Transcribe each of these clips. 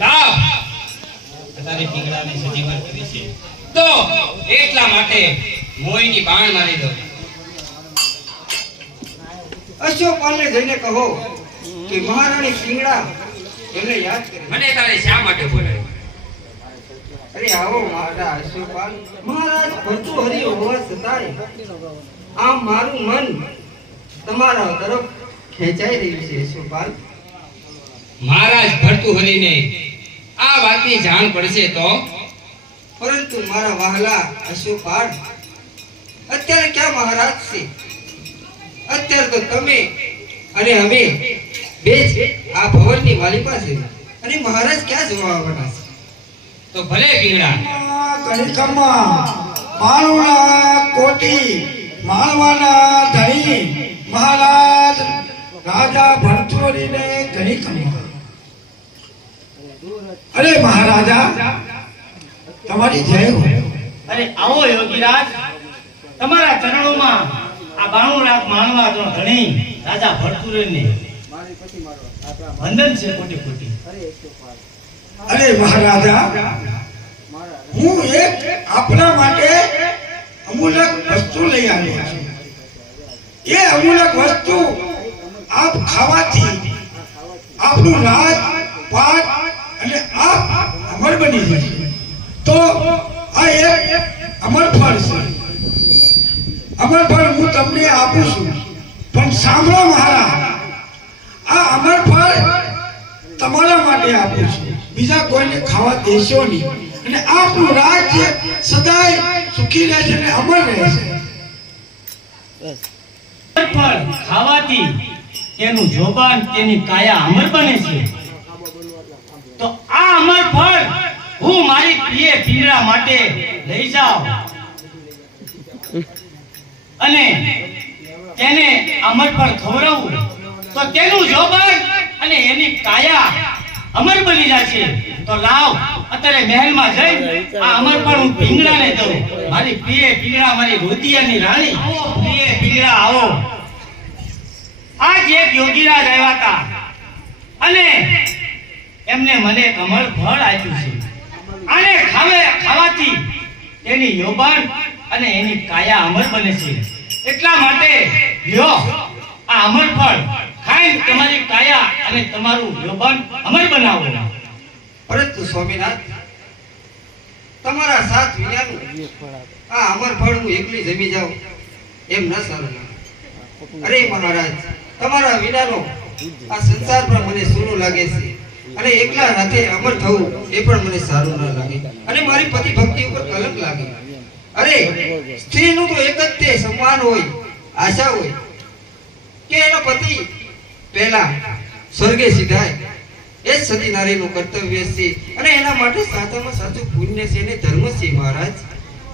લાવ. વધારે પીગળાને સજીવન કરી છે. તો એટલા માટે મોઈની બાણ મારી દો. અશોકપાલને જઈને કહો કે મહારાણી પિંગળા એમને યાદ કરે. મને તારે શા માટે બોલાય અરે આવો મારા અશોકપાલ મહારાજ ભર્તૃહરિ હોવા છતાંય આમ મારું મન તમારા તરફ ખેંચાઈ રહ્યું છે અશોકપાલ મહારાજ ભર્તુહરિને આ વાતની જાણ પડશે તો? પરંતુ મારા વહાલા અશોકપાલ અત્યારે ક્યાં મહારાજ છે? અત્યારે તો તમે અને અમે બે જ આ ભવનની માલિકા છે અને મહારાજ ક્યાં જોવા આવવાના છે? તો ભલે પીંગળા કણિકમ્મા માણુના કોટી માળવાના ધણી મહારાજ રાજા ભરથોરીને કણિકમ્મા અરે મહારાજા તમારી જય હો. અરે આવો યોગીરાજ. તમારા ચરણોમાં આ બાણું લાખ માનવા તો ધણી રાજા ભરતુરને વંદન છે કોટી કોટી અરે મહારાજા હું એક આપના માટે અમૂલક વસ્તુ લઈ આવ્યો છું. એ અમૂલક વસ્તુ આપ ખાવાથી આપનું રાજ પાટ અને આપ અમર બની જશે તો આ એક અમર ફળ છે અમર ફળ હું તમને આપું છું. પણ સાંભળો મહારાજ, આ અમર ફળ તમારા માટે આપું છું. બીજા કોઈને ખાવા દેશો નહીં. અને આપનું રાજ્ય સદાય સુખી રહેશે અને અમર રહેશે. ફળ ખાવાથી તેનું જોબાન, તેની કાયા અમર બને છે. તો આ અમર ફળ હું મારી પ્રિય પીડા માટે લઈ જાઉં. અને તેને અમર પર ખવડાવું, તો તેનું જોબર અને એની કાયા અમર બની જાય છે તો લાવ, અત્યારે મહેલમાં જઈ, આ અમર પર હું પીંગળાને દઉં. મારી પ્રિય પીંગડા, મારી રોતિયાની રાણી, પ્રિય પીંગડા આવો. આજ એક યોગીરાજ આવ્યા હતા. અને એમને મને એક અમર ફળ આપ્યું છે. આને ખાવે ખાવાથી તેની યોબાન અને એની કાયા અમર બને છે. એટલા માટે લ્યો. આ અમર ફળ. ખાઈ તમારી કાયા અને તમારું યોબાન અમર બનાવો. પરંતુ સ્વામીનાથ, તમારા સાથ વિનાનું આ અમર ફળ હું એકલી જમી જાઉં એમ ન સારું અરે મહારાજ, તમારા વિનાનો આ સંસાર પણ મને સૂનું લાગે છે. અને એકલા હાથે અમર થવું એ પણ મને સારું ન લાગે. અને મારી પતિ ભક્તિ ઉપર કલંક લાગે. અરે, સ્ત્રીનું તો એક જ તે સન્માન હોય, આશા હોય, કે એનો પતિ પહેલા સ્વર્ગે સીધાય. એ જ સતી નારીનું કર્તવ્ય છે. અને એના માટે સાચામાં સાચું પુણ્ય છે અને ધર્મ છે મહારાજ.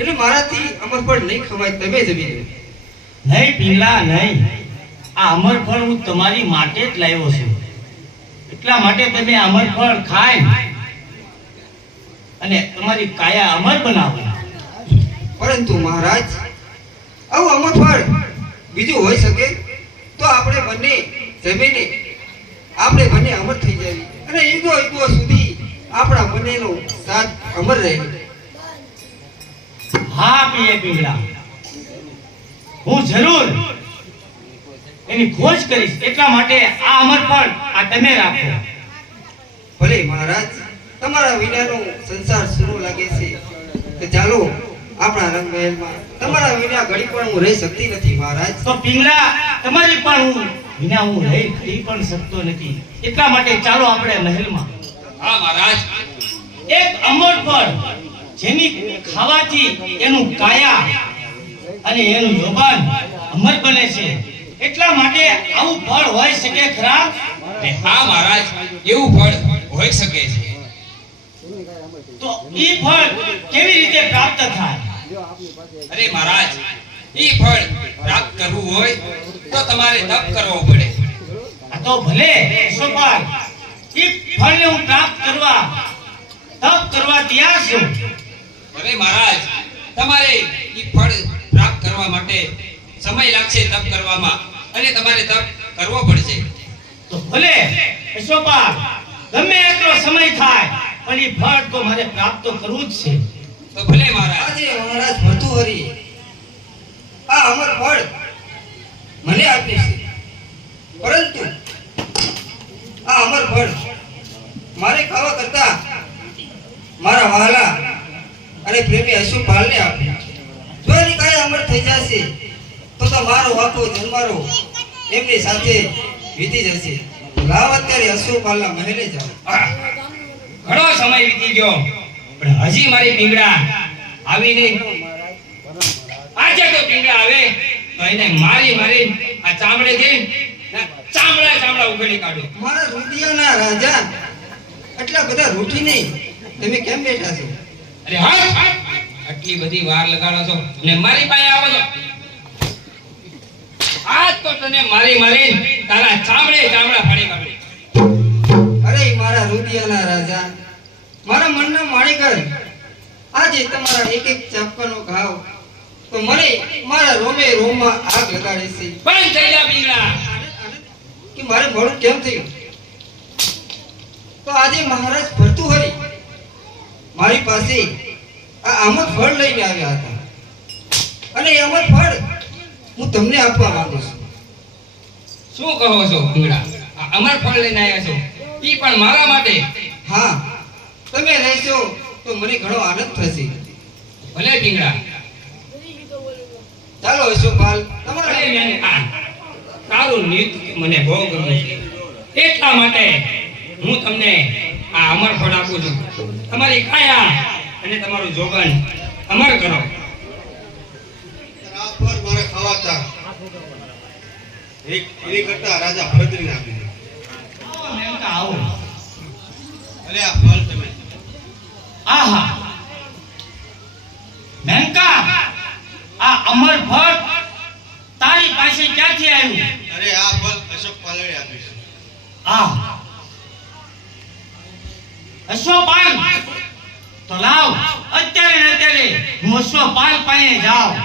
એટલે મારાથી અમરફળ નહીં ખવાય, તમે જમી લો. નહીં પીલા, નહીં. આ અમરફળ હું તમારી માટે જ લાવ્યો છું. એટલા માટે તમે અમરફળ ખાય. અને તમારી કાયા અમર બનાવો. પરંતુ મહારાજ આવું અમર ફળ બીજું હોઈ શકે? તો આપણે બંને જમીને આપણે બંને અમર થઈ જાય અને ઈગો ઈગો સુધી આપણા બંનેનો સાથ અમર રહે. હા પીએ પીવડા. હું જરૂર એની ખોજ કરીશ. એટલા માટે આ અમર ફળ આ તમે રાખો. ભલે મહારાજ તમારા વિનાનો સંસાર સૂનો લાગે છે. ચાલો આપણા રંગમહેલમાં. તમારા વિના ઘડી પણ હું રહી શકતી નથી મહારાજ. તો પિંગલા તમારી પણ હું વિના હું રહી ઘડી પણ શકતો નથી. એટલા માટે ચાલો આપણે મહેલમાં. હા મહારાજ. એક અમર ફળ જેની ખાવાથી એનું કાયા અને એનું જોબાન અમર બને છે. એટલા માટે આવું ફળ હોઈ શકે ખરા? ને હા મહારાજ. એવું ફળ હોઈ શકે છે. તો ઈ ફળ કેવી રીતે પ્રાપ્ત થાય? અરે મહારાજ ઈ ફળ પ્રાપ્ત કરવું હોય તો તમારે તપ કરવો પડે. આ તો ભલે સોપાર ઈ ફળને હું પ્રાપ્ત કરવા તપ કરવા તૈયાર છું. અરે મહારાજ તમારે ઈ ફળ પ્રાપ્ત કરવા માટે સમય લાગશે તપ કરવામાં અને તમારે તપ કરવો પડશે. તો ભલે સોપાર ગમે એટલો સમય થાય પણ એ ફળ તો મારે પ્રાપ્ત કરવું જ છે. તો ભલે મહારાજ. આજે મહારાજ ભર્તુહરી આ અમર ફળ મને આપી છે. પરંતુ આ અમર ફળ મારે ખાવા કરતા મારા વહાલા અને પ્રેમી અશુપાલને આપ્યું જો એની કાંઈ અમર થઈ જશે તો તો મારો આખો જન્મારો એમની સાથે વીતી જશે. લાવ અત્યારે અશુપાલના મહેલે જાઓ. ઘણો સમય વીતી ગયો. પણ હજી મારી પીંગડા આવી નહીં આજે તો પીંગડા આવે તો એને મારી મારી આ ચામડે દે ચામડા ચામડા ઉઘડી કાઢો. મારા રૂપિયાના રાજા એટલા બધા રૂઠી નહીં. તમે કેમ બેઠા છો? અરે હા આટલી બધી વાર લગાડો છો ને મારી પાસે આવો છો. આજ તો તને મારી મારી તારા ચામડે ચામડા ફાડી કાઢું. અરે મારા રૂપિયાના રાજા મારા મનના માણીકર આજે તમારા એક એક ચાપકાનો ઘાવ. તો મને મારા રોમે રોમમાં આગ લગાડે છે. બંધ થઈ જા પીંગળા. કે મારે મોડું કેમ થયું? તો આજે મહારાજ ભરતું હરી. મારી પાસે આ આમદ ફળ લઈને આવ્યા હતા. અને એ આમદ ફળ હું તમને આપવા માંગુ છું. શું કહો છો પીંગળા? અમર ફળ લઈને આવ્યા છો. એ પણ મારા માટે. હા. તમે રહેશો તો મને ઘણો આનંદ થશે. ભલે ટીંગડા ચાલો અશોકપાલ તમારે આ તારું નૃત્ય મને બહુ ગમે છે. એટલા માટે હું તમને આ અમર ફળ આપું છું. તમારી કાયા અને તમારું જોગન અમર કરો. મારે ખવાતા. એક એની કરતા રાજા ભરતરીને આપી દે. આવો. અરે આ ફળ તમે આહા. મેનકા આ અમર ભટ્ટ તારી પાસે ક્યાંથી આવ્યું? અરે આ ભટ્ટ અશોક પાલવે આપી છે. આ અશ્વપાલ તો લાવ અત્યારે ને અત્યારે હું અશ્વપાલ પાસે જાઉં.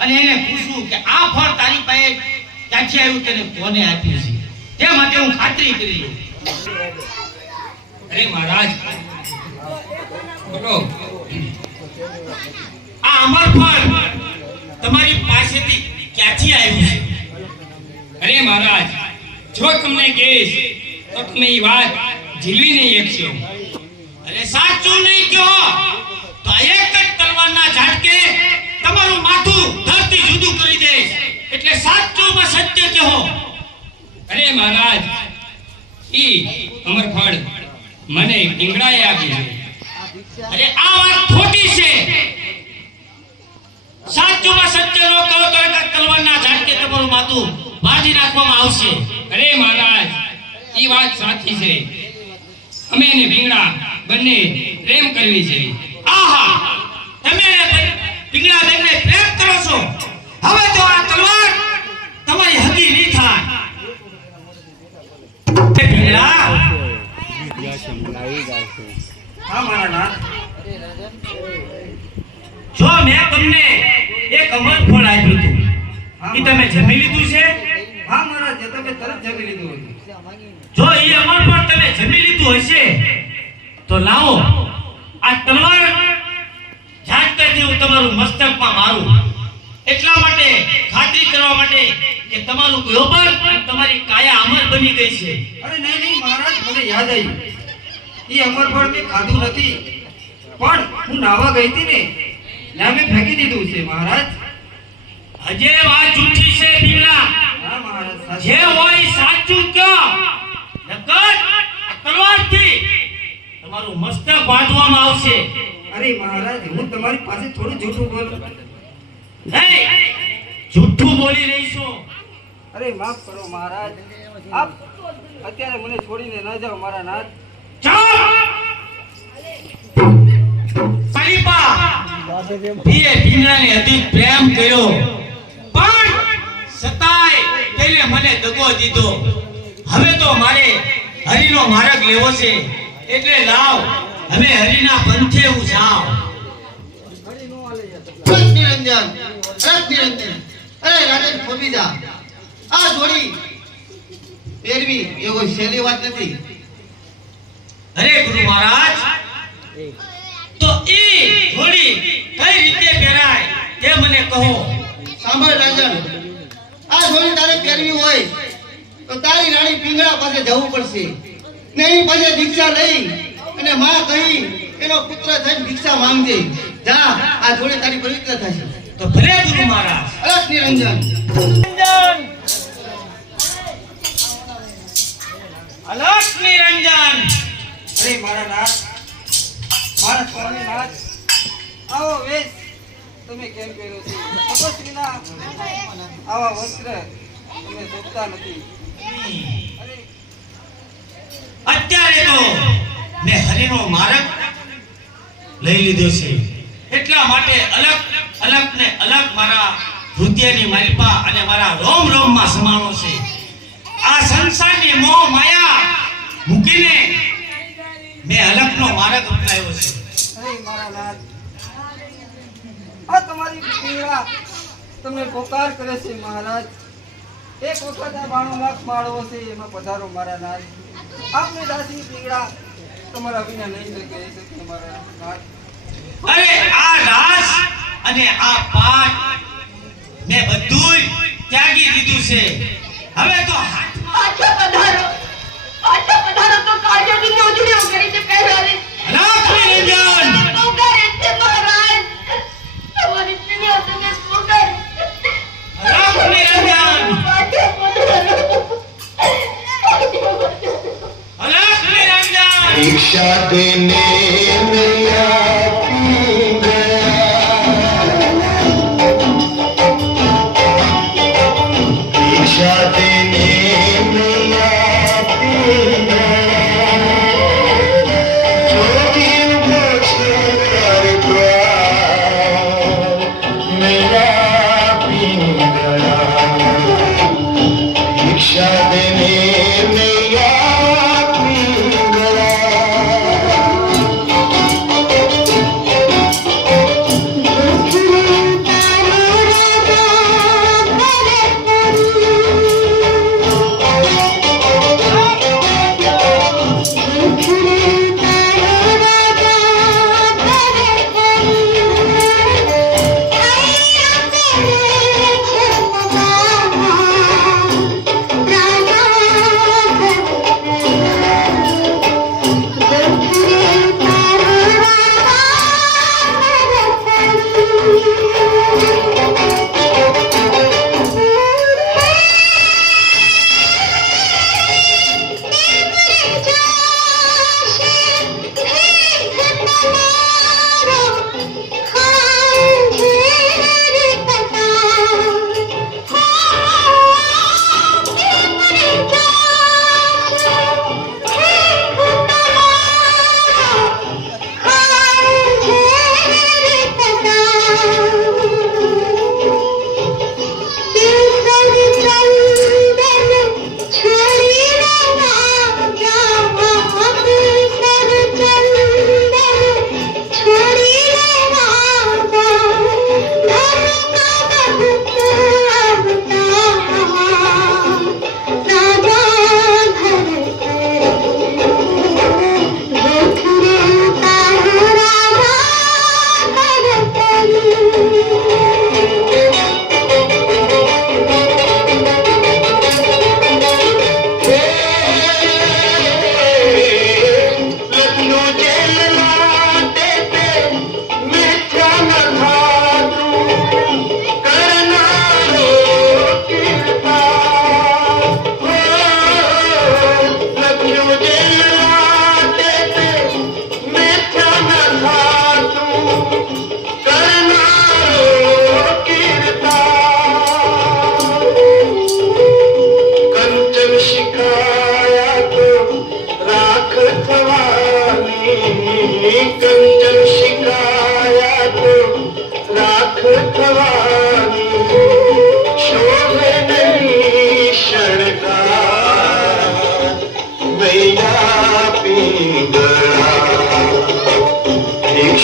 અને એને પૂછું કે આ ફળ તારી પાસે ક્યાંથી આવ્યું? તેને કોને આપ્યું છે? તે માટે હું ખાતરી કરી લઉં. અરે મહારાજ આ અમર તમારી પાસેથી ક્યાંથી આવ્યું છે? અરે મહારાજ, જો તમને કહીશ, તો તમે એ વાત ઝીલવી નહીં શકશો અરે સાચું નહીં કહો. તો એક જ તલવારના ઝાટકે તમારું માથું ધરતી જુદું કરી દે. એટલે સાચુંમાં સત્ય કહો. અરે મહારાજ, ઈ અમર મને પિંગળાએ આપી અરે આ વાત ખોટી છે. સાચુંમાં સત્ય નો કહો તો એક તલવારના ઝાટકે તમારું માથું વાઢી નાખવામાં આવશે. અરે મહારાજ, ઈ વાત સાચી છે. અમે અને ભીંગડા બંને પ્રેમ કરવી છે. આહા, તમે ભીંગડા બેનને પ્રેમ કરો છો. હવે તો આ તલવાર તમારી હદી નહીં થાય. ભીંગડા. હા, મારા નાથ. જો મેં તમને એક અમર ફળ આપ્યું હતું એ તમે જમી લીધું છે? હા મહારાજ તમે તરત જમી લીધું હતું જો એ અમર ફળ તમે જમી લીધું હશે તો લાવો આ તલવાર ઝાટકાથી હું તમારું મસ્તકમાં મારું. એટલા માટે ખાતરી કરવા માટે કે તમારું અને તમારી કાયા અમર બની ગઈ છે. અરે નહીં નહીં મહારાજ મને યાદ આવ્યું. એ અમર ફળ મેં ખાધું નથી. પણ હું નાવા ગઈ હતી ને ત્યાં મેં ફેંકી દીધું છે મહારાજ. હજે વાત જૂઠી છે ભીમલા. હા મહારાજ જે હોય સાચું કહો. નકર તલવારથી તમારું મસ્તક વાંચવામાં આવશે. અરે મહારાજ હું તમારી પાસે થોડું જૂઠું બોલું. નહીં જૂઠું બોલી રહી છો. અરે માફ કરો મહારાજ. આપ અત્યારે મને છોડીને ન જાઓ મારા નાથ. પાલીપા ધીરે ભીમલાને અતિ પ્રેમ કર્યો પણ સતાય તેને મને દગો દીધો હવે તો મારે હરિનો માર્ગ લેવો છે. એટલે લાવ હવે હરિના પંથે હું જાઉં નિરંજન રસ નિરંજન અરે રાજન ફમીદા આ જોડી પહેરવી એ. કોઈ સહેલી વાત નથી અરે ગુરુ મહારાજ તો એ ઘોડી કઈ રીતે પહેરાય તે મને કહો. સાંભળ રાજન આ ઘોડી તારે પહેરવી હોય તો તારી રાણી પિંગળા પાસે જવું પડશે. ને એની પાસે દીક્ષા લઈ અને માં કહી એનો પુત્ર થઈને દીક્ષા માંગજે. જા આ ઘોડી તારી પવિત્ર થશે. તો ભલે ગુરુ મહારાજ. અરસ નિરંજન. નિરંજન! અલખ નિરંજન. અરે મારા નાથ મારા અત્યારે તો મેં હરિનો માર્ગ લઈ લીધો છે. એટલા માટે અલગ અલગ ને અલગ મારા હૃદયની માલિપા અને મારા રોમ રોમમાં સમાણો છે. આ સંસારની મોહ માયા મૂકીને મેં અલગનો માર્ગ અપનાવ્યો છે. આ તમારી પીડા. તમને પોકાર કરે છે મહારાજ. એક વખત આ બાણું લાખ માળવો છે એમાં પધારો મારા નાથ. આપની દાસી પીડા. તમારા વિના નહીં શકે એ શકે મારા નાથ અરે આ રાસ અને આ પાઠ મેં બધું ત્યાગી દીધું છે. હવે તો હાથ दीक्षा देने मैया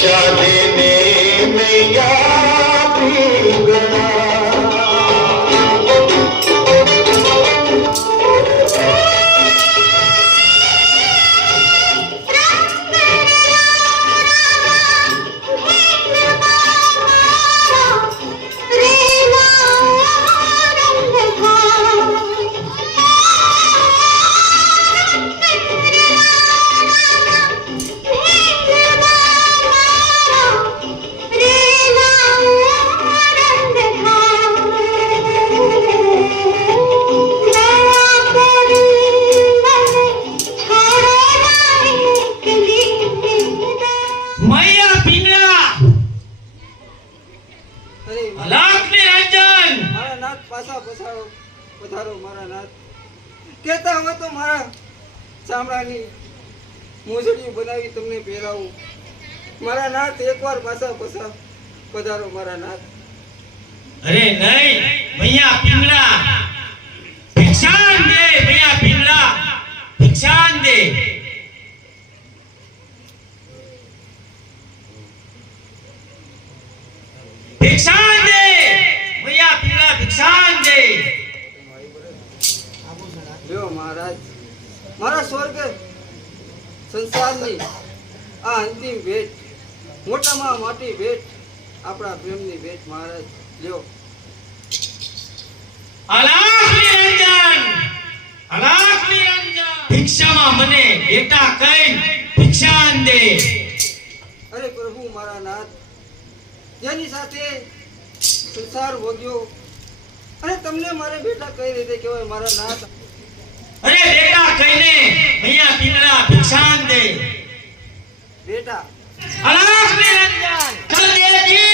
દીક્ષા દેને કહેતા હવે તો મારા ચામડાની મોજડીઓ બનાવી તમને પહેરાવું. મારા નાથ એકવાર પાછા પાછા પધારો, મારા નાથ. અરે નહીં, ભૈયા પિંગલા ભિક્ષાન દે, ભૈયા પિંગલા ભિક્ષાન દે. ભિક્ષાન દે. ભૈયા પિંગલા ભિક્ષાન દે. મહારાજ. મારા સ્વર્ગ સંસારની આ અંતિમ ભેટ મોટામાં મોટી ભેટ આપણા પ્રેમની ભેટ મહારાજ. લ્યો. ભિક્ષામાં મને બેટા કઈ દે. અરે પ્રભુ મારા નાથ જેની સાથે સંસાર ભોગ્યો અને તમને મારે બેટા કઈ રીતે કહેવાય મારા નાથ? અરે બેટા કહીને અહીંયા પીંગળા ભિક્ષાન દે બેટા અલાસ ને રંજન કલ દેજી